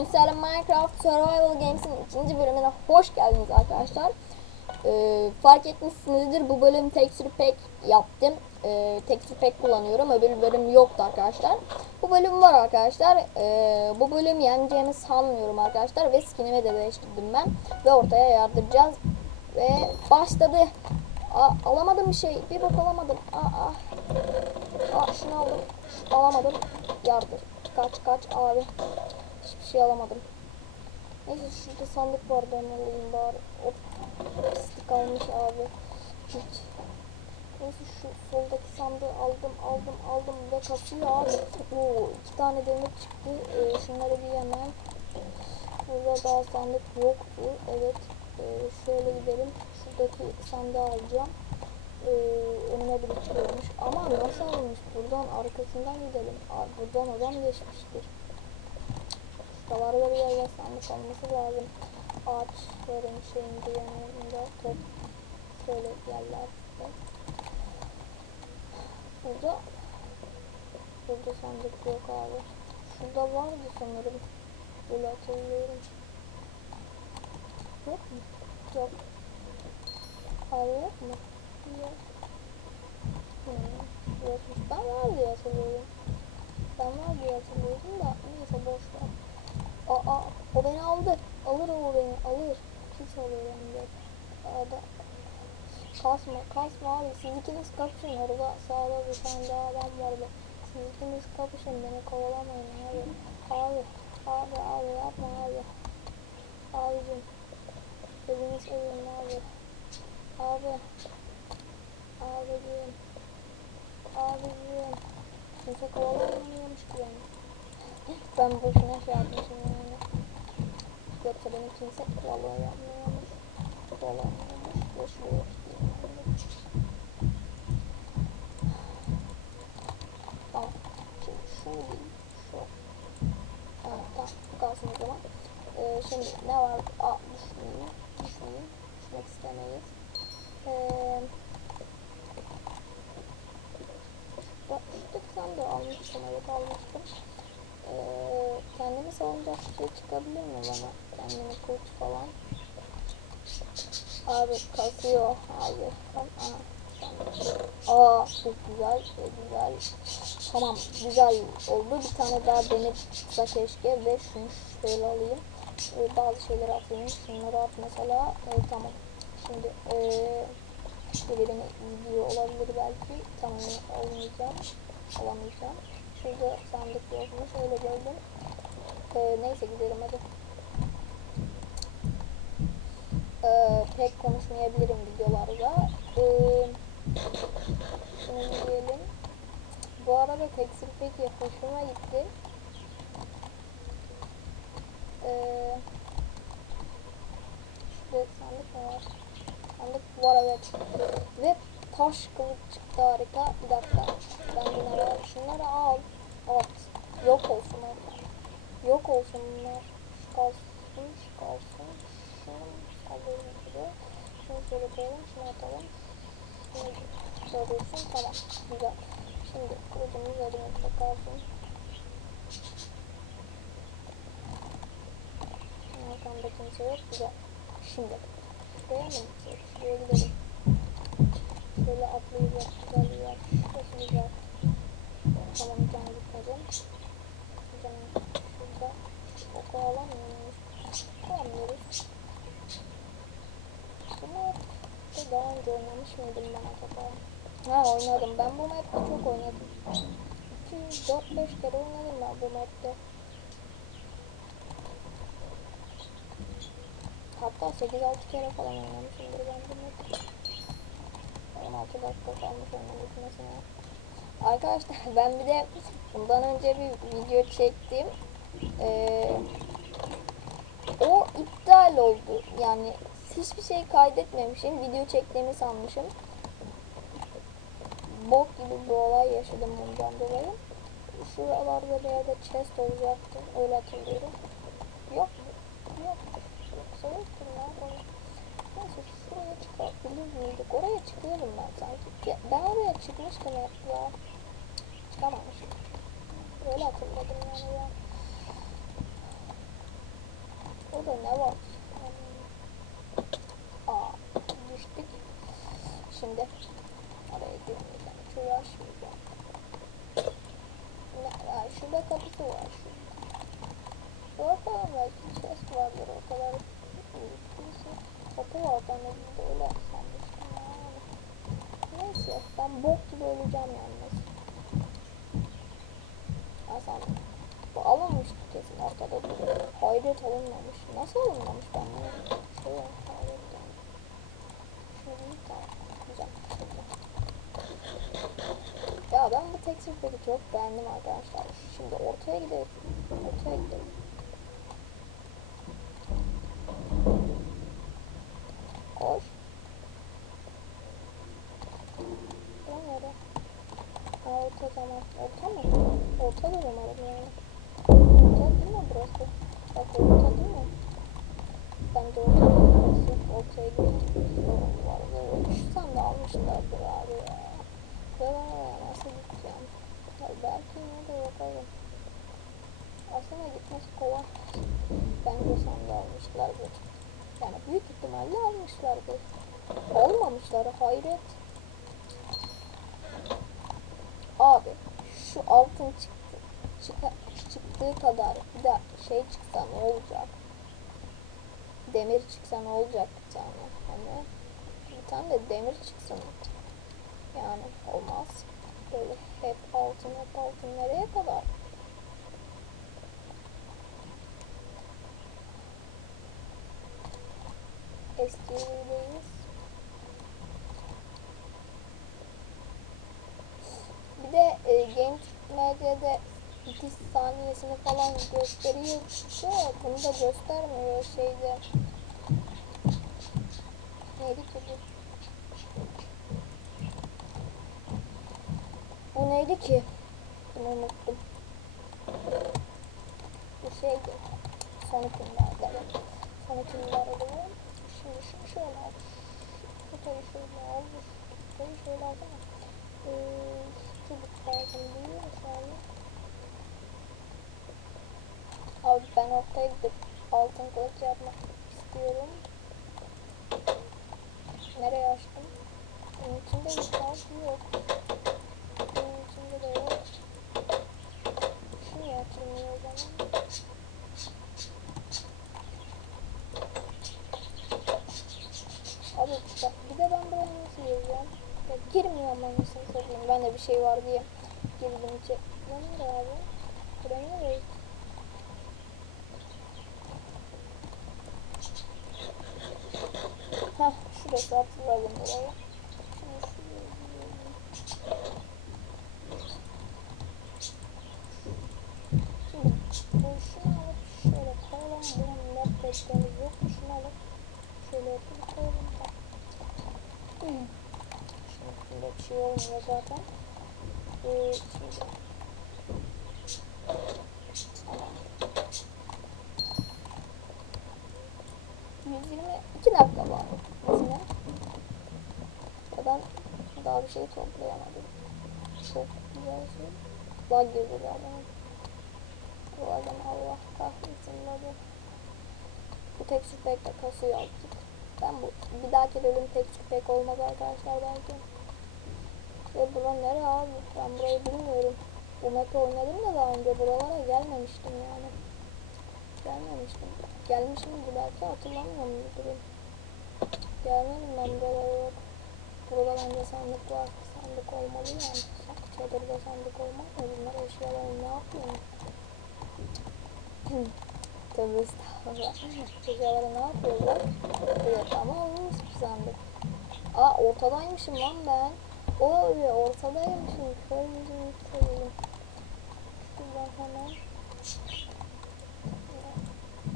Ünsel'in Minecraft Survival Games'in ikinci bölümüne hoş geldiniz arkadaşlar. Fark etmişsinizdir, bu bölüm texture pack yaptım. Texture pack kullanıyorum. Öbür bölüm yoktu arkadaşlar. Bu bölüm var arkadaşlar. Bu bölüm yeneceğimi sanmıyorum arkadaşlar. Ve skinimi de değiştirdim ben. Ve ortaya yardıracağız. Ve başladı. Alamadım bir şey. Bir bak alamadım. Şunu aldım. Alamadım. Yardır. Kaç abi. Hiçbir şey alamadım. Neyse şurada sandık var, ben alayım bari. Hop. Pislik almış abi. Hiç. Neyse şu soldaki sandığı aldım ve kasıyor abi. Oo, 2 tane demir çıktı. Şunları bir hemen. Burada daha sandık yoktu. Evet. Şöyle gidelim. Şuradaki sandığı alacağım. Önüme biriktiriyormuş. Ama nasıl alınmış? Buradan arkasından gidelim. Buradan adam geçmiştir. Şuralarda bir yerden sandık olması lazım. Ağaçların şeyinde yanında top. Şöyle yerlerde. Burada sandık yok abi. Şurada vardı sanırım. Böyle hatırlıyorum. Yok mu? Yok. Abi yok mu? Yok. Yokmuş. Ben var diye hatırlıyorum. Da neyse boş ver. O beni aldı. Alır o beni. Alır. Pis alır bence. Kasma abi. Siz ikiniz kapışın. Orada sağda bir tane daha adam vardı. Siz ikiniz kapışın. Beni kovalamayın abi. Abi yapma abi. Abicim. Elini seveyim abi. Abicim. Kimse kovalamıyormuş ki beni. Ben boşuna şey yapmışım yani. Yoksa beni kimse kovalamıyormuş. Boşluyor. Tamam. Şimdi şunu değil. Şu. Tamam. Kalsın o zaman. Şimdi ne var? Düşmeyeyim. Düşmek istemeyiz. Şuradaki sandığı almıştım. Evet almıştım. Kendimi savunacak bir şey çıkabilir mi bana? Kendimi kurt falan. Abi kasıyor abi. Çok güzel. Tamam, güzel oldu. Bir tane daha demir çıksa keşke ve şunu şöyle alayım. Bazı şeyleri atayım. Şunları at mesela. Tamam. Şimdi birini video olabilir belki. Tamam, alamayacağım. Şurada sandık yokmuş. Öyle gördüm. Neyse gidelim hadi. Pek konuşmayabilirim videolarda. Şunu diyelim. Bu arada texture peki hoşuma gitti. Şurada sandık mı var? Sandık var, evet. Ve taş kılıç çıktı, harika. Bir dakika. Bende ne var? Şunları al. At. Yok olsun orada. Yok olsun bunlar. Şu kalsın. Şunu alalım şuraya. Şunu şöyle koyalım. Şunu atalım. Şunu dursun. Tamam. Güzel. Şimdi kılıcımız elimizde kalsın. Arkamda kimse yok. Güzel. Şimdi şuraya mı gideceğiz? Şuraya gidelim. Şöyle atlayacak güzel bir yer. Şurası güzel. Tamam, bir tane gitmedim. Şurada oku alamıyor muyuz? Alamıyoruz. Bu map'te daha önce oynamış mıydım ben acaba? Oynadım. Ben bu map'te çok oynadım. 4-5 kere oynadım ben bu map'te. Hatta 8-6 kere falan oynamışımdır ben bu map'te. 16 dakika kalmış oynamak mesela. Arkadaşlar ben bir de bundan önce bir video çektim. O iptal oldu. Yani hiçbir şey kaydetmemişim. Video çektiğimi sanmışım. Bok gibi bir olay yaşadım bundan dolayı. Şuralarda bir yerde chest olacaktı. Öyle hatırlıyorum. Yok. Yoksa yoktur ya. Neyse şuraya çıkabilir miydik? Oraya çıkıyordum ben sanki. Ben oraya çıkmıştım hep ya. Çıkamamışım. Öyle hatırladım yani ya. Burada ne var? Aa, düştük. Şimdi oraya girmeyeceğim. Hiç uğraşmayacağım. Ne var? Şurada kapısı var. Bakalım belki ses vardır o kadar. Kapı var. Ben de böyle sanmıştım yani. Neyse ben bok gibi öleceğim yalnız. Hasan bu alınmıştı kesin ortada duruyor. Hayret alınmamış. Nasıl alınmamış ben bunu? Şöyle hayret yani. Şöyle tamam. Güzel. Ya ben bu tekstilleri çok beğendim arkadaşlar. Şimdi ortaya gidelim. Ortaya gidelim. Koş. Ulan nerede? Ha orta tamam. Orta mı? Ortadır umarım yani. Orta değil mi burası? Bak orta değil mi? Bence orta değil burası. Ortaya gidiyorum bu arada. 3 tane de almışlardır abi ya. Ve ben oraya nasıl gideceğim? Ya belki yine de bakalım. Aslında gitmesi kolay. Bence sandı almışlardır. Yani büyük ihtimalle almışlardır. Almamışlar hayret. Abi şu altın çıktığı kadar bir de şey çıksa ne olacak? Demir çıksa ne olacak bir tane? Hani bir tane de demir çıksın. Yani olmaz. Böyle hep altın nereye kadar? Eski evdeyiz. Bir de genç medyada bitiş saniyesini falan gösteriyor. Bunu da göstermiyor şeyde. Neydi ki bu? Bu neydi ki? Bunu unuttum. Bu şeydi. Son hükümlerde. Evet. Son hükümlerde. Şimdi şunu şöyle al. Kutuyu şöyle al. Kutuyu şöyle alsana. Çubuk lazım değil mi şu anda? Abi ben ortaya gidip altın kılıç yapmak istiyorum. Nereye açtım? Bunun içinde bir kalp yok. Bunun içinde de yok. Şu niye açılmıyor o zaman? Abi bak bir de ben buraya nasıl gireceğim? Ya girmiyorum ben nasıl satayım. Ben de bir şey var diye girdim içe. Ne var abi? Buraya nereye? Heh şurası hatırladım burayı. Şunu alıp şöyle koyalım. Bunun net beklemiz yok. Şunu alıp şöyle yapıp koyalım. Şunun üstünde bir şey olmuyor zaten. Şimdi tamam. 122 dakika var. Mesela. Ya ben daha bir şey toplayamadım. Çok güzel şey. Lag girdiler bana. Bu adam Allah kahretsin lagı. Bu texture pack de kasıyor artık. Ben bu bir dahaki bölüm texture pack olmaz arkadaşlar belki. Ve bura nere abi? Ben burayı bilmiyorum. Bu map'i oynadım da daha önce buralara gelmemiştim yani. Gelmemiştim. Gelmişimdir belki hatırlamıyor muyum? Gelmedim ben buralara yok. Burada bence sandık var. Sandık olmalı yani. Çadırda sandık olmaz mı? Bunlar eşyaları ne yapıyor? Tövbe estağfurullah. Eşyaları ne yapıyorlar? Evet ama olmuş bir sandık. Aa ortadaymışım lan ben. Oy ortadaymışım. Köyümüzün seveyim. Şuradan hemen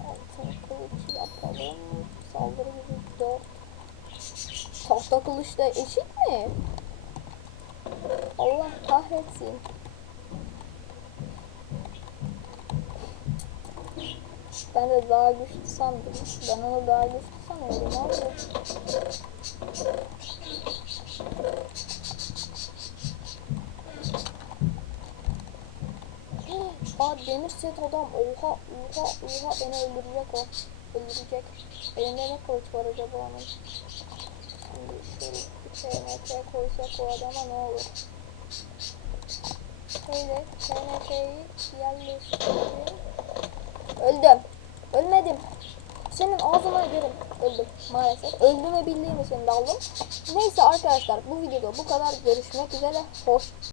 altın kılıç yapalım. Saldırı gücü 4. Tahta kılıçla eşit mi? Allah kahretsin. Ben de daha güçlü sandım. Ben onu daha güçlü sanıyordum abi. Aa demir set adam. Oha beni öldürecek o. öldürecek. Elinde ne kılıç var acaba onun? Şimdi şöyle bir TNT koysak o adama ne olur? Şöyle TNT'yi yerleştirdim. Öldüm. Ölmedim. Senin ağzına ederim. Öldüm maalesef. Öldüğümü bildiğim için daldım. Neyse arkadaşlar bu videoda bu kadar. Görüşmek üzere. Hoş